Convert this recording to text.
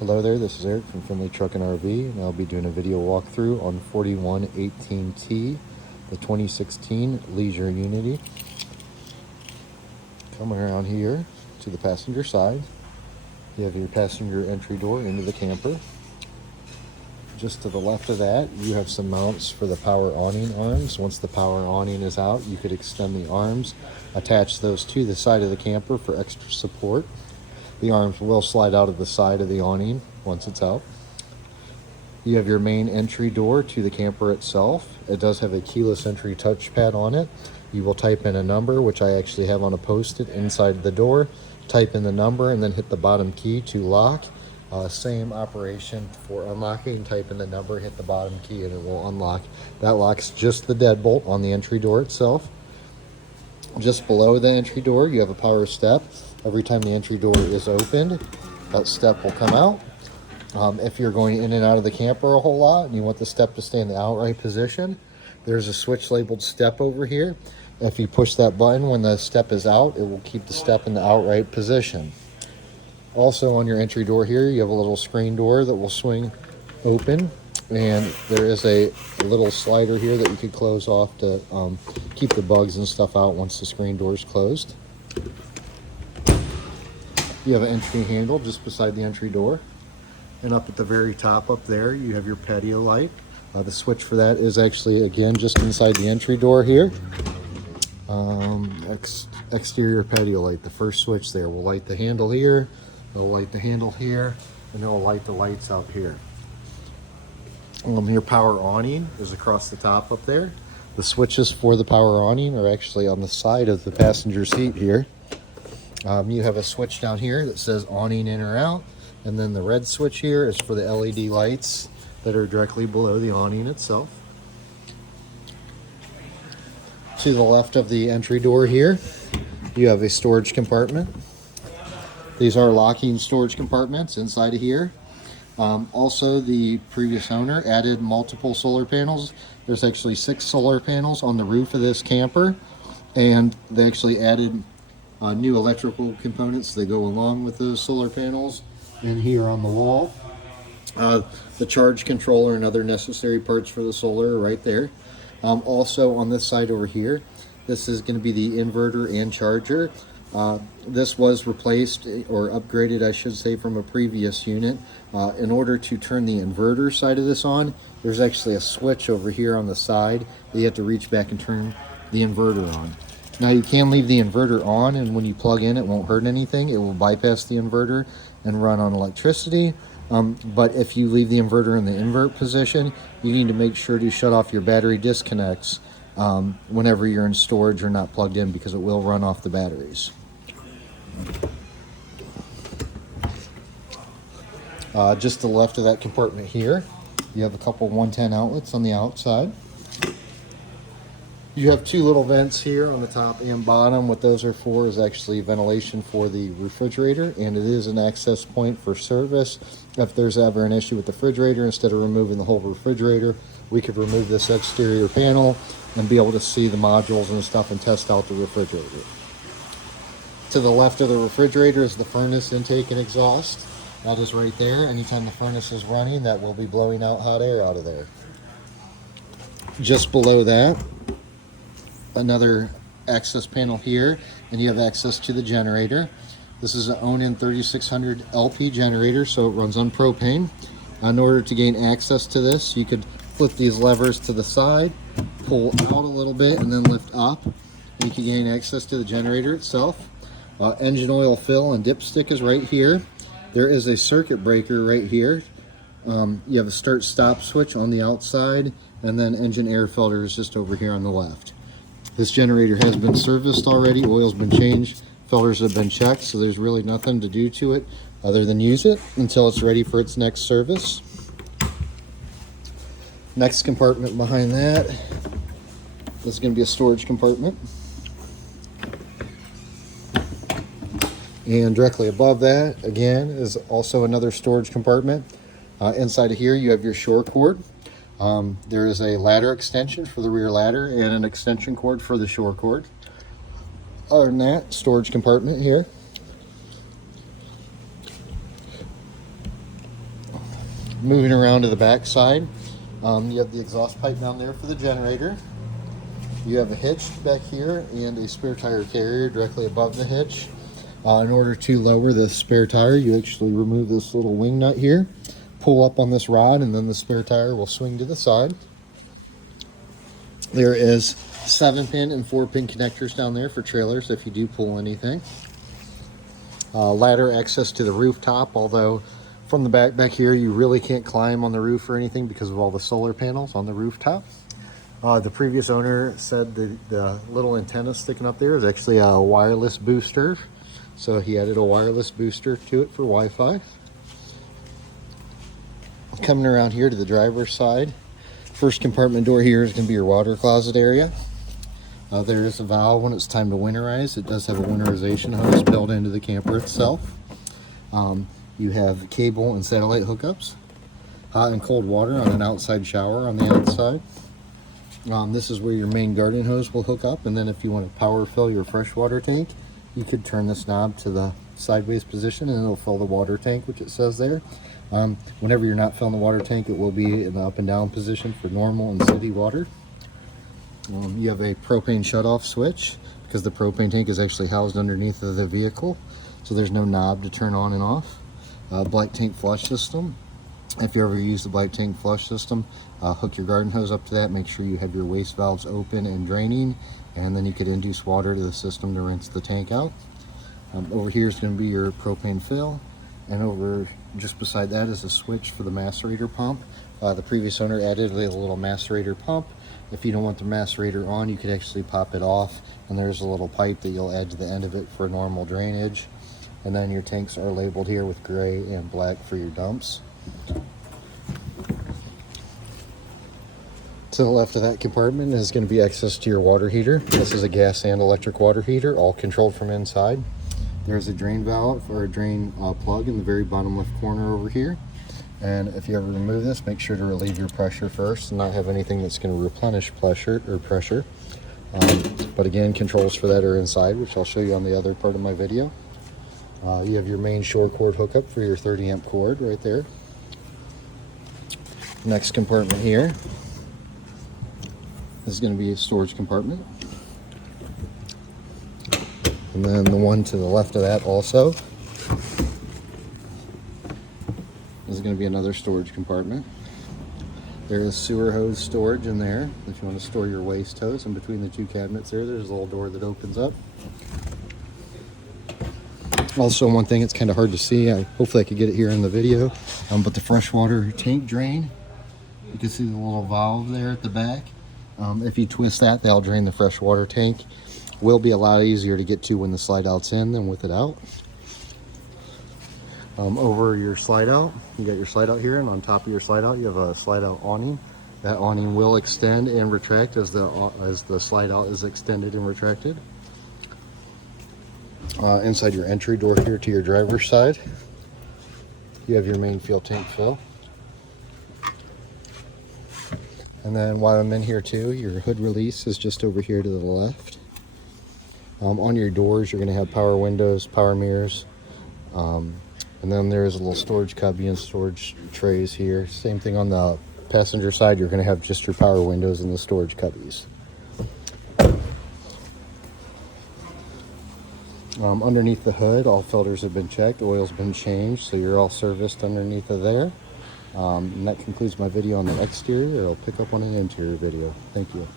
Hello there, this is Eric from Finley Truck and RV, and I'll be doing a video walkthrough on 4118T, the 2016 Leisure Unity. Coming around here to the passenger side, you have your passenger entry door into the camper. Just to the left of that, you have some mounts for the power awning arms. Once the power awning is out, you could extend the arms, attach those to the side of the camper for extra support. The arms will slide out of the side of the awning once it's out. You have your main entry door to the camper itself. It does have a keyless entry touchpad on it. You will type in a number, which I actually have on a post-it inside the door. Type in the number and then hit the bottom key to lock. Same operation for unlocking. Type in the number, hit the bottom key, and it will unlock. That locks just the deadbolt on the entry door itself. Just below the entry door, you have a power step. Every time the entry door is opened, that step will come out. If you're going in and out of the camper a whole lot and you want the step to stay in the outright position, there's a switch labeled step over here. If you push that button when the step is out, it will keep the step in the outright position. Also on your entry door here, you have a little screen door that will swing open, and there is a little slider here that you could close off to keep the bugs and stuff out once the screen door is closed. You have an entry handle just beside the entry door. And up at the very top up there, you have your patio light. The switch for that is actually, again, just inside the entry door here. Exterior patio light, the first switch there will light the handle here, it'll light the handle here, and it'll light the lights up here. Your power awning is across the top up there. The switches for the power awning are actually on the side of the passenger seat here. You have a switch down here that says awning in or out, and then the red switch here is for the LED lights that are directly below the awning itself. To the left of the entry door here, you have a storage compartment. These are locking storage compartments inside of here. Also, the previous owner added multiple solar panels. There's actually 6 solar panels on the roof of this camper, and they actually added new electrical components that go along with those solar panels. And here on the wall, the charge controller and other necessary parts for the solar are right there. Also on this side over here, this is going to be the inverter and charger. This was replaced or upgraded, I should say, from a previous unit. In order to turn the inverter side of this on, there's actually a switch over here on the side that you have to reach back and turn the inverter on. Now you can leave the inverter on, and when you plug in, it won't hurt anything. It will bypass the inverter and run on electricity. But if you leave the inverter in the invert position, you need to make sure to shut off your battery disconnects whenever you're in storage or not plugged in, because it will run off the batteries. Just to the left of that compartment here, you have a couple 110 outlets on the outside. You have 2 little vents here on the top and bottom. What those are for is actually ventilation for the refrigerator, and it is an access point for service. If there's ever an issue with the refrigerator, instead of removing the whole refrigerator, we could remove this exterior panel and be able to see the modules and stuff and test out the refrigerator. To the left of the refrigerator is the furnace intake and exhaust. That is right there. Anytime the furnace is running, that will be blowing out hot air out of there. Just below that, another access panel here, and you have access to the generator. This is an Onan 3600 LP generator, so it runs on propane. In order to gain access to this, you could flip these levers to the side, pull out a little bit, and then lift up. You can gain access to the generator itself. Engine oil fill and dipstick is right here. There is a circuit breaker right here. You have a start-stop switch on the outside, and then engine air filter is just over here on the left. This generator has been serviced already, oil's been changed, filters have been checked, so there's really nothing to do to it other than use it until it's ready for its next service. Next compartment behind that is going to be a storage compartment. And directly above that, again, is also another storage compartment. Inside of here, you have your shore cord. There is a ladder extension for the rear ladder and an extension cord for the shore cord. Other than that, storage compartment here. Moving around to the back side, you have the exhaust pipe down there for the generator. You have a hitch back here and a spare tire carrier directly above the hitch. In order to lower the spare tire, you actually remove this little wing nut here, pull up on this rod, and then the spare tire will swing to the side. There is 7-pin and 4-pin connectors down there for trailers if you do pull anything. Ladder access to the rooftop, although from the back here you really can't climb on the roof or anything because of all the solar panels on the rooftop. The previous owner said the little antenna sticking up there is actually a wireless booster, so he added a wireless booster to it for Wi-Fi. Coming around here to the driver's side, first compartment door here is going to be your water closet area. There is a valve when it's time to winterize. It does have a winterization hose built into the camper itself. You have cable and satellite hookups, hot and cold water on an outside shower on the outside. This is where your main garden hose will hook up, and then if you want to power fill your freshwater tank, you could turn this knob to the sideways position and it'll fill the water tank, which it says there. Whenever you're not filling the water tank, it will be in the up and down position for normal and city water. You have a propane shutoff switch because the propane tank is actually housed underneath of the vehicle, so there's no knob to turn on and off. Black tank flush system. If you ever use the black tank flush system, hook your garden hose up to that. Make sure you have your waste valves open and draining, and then you could induce water to the system to rinse the tank out. Over here is going to be your propane fill, and over just beside that is a switch for the macerator pump. The previous owner added a little macerator pump. If you don't want the macerator on, you could actually pop it off, and there's a little pipe that you'll add to the end of it for normal drainage. And then your tanks are labeled here with gray and black for your dumps. To the left of that compartment is going to be access to your water heater. This is a gas and electric water heater, all controlled from inside. There's a drain valve or a drain plug in the very bottom left corner over here. And if you ever remove this, make sure to relieve your pressure first and not have anything that's going to replenish pressure. But again, controls for that are inside, which I'll show you on the other part of my video. You have your main shore cord hookup for your 30 amp cord right there. Next compartment here is going to be a storage compartment. And then the one to the left of that also is going to be another storage compartment. There is sewer hose storage in there if you want to store your waste hose. In between the two cabinets there's a little door that opens up. Also, one thing, it's kind of hard to see, hopefully I could get it here in the video, but the freshwater tank drain, you can see the little valve there at the back. If you twist that, that'll drain the freshwater tank. Will be a lot easier to get to when the slide out's in than with it out. Over your slide out, you got your slide out here, and on top of your slide out you have a slide out awning. That awning will extend and retract as the slide out is extended and retracted. Inside your entry door here to your driver's side, you have your main fuel tank fill. And then while I'm in here too, your hood release is just over here to the left. On your doors, you're going to have power windows, power mirrors, and then there's a little storage cubby and storage trays here. Same thing on the passenger side, you're going to have just your power windows and the storage cubbies. Underneath the hood, all filters have been checked, oil's been changed, so you're all serviced underneath of there. And that concludes my video on the exterior. I'll pick up on an interior video. Thank you.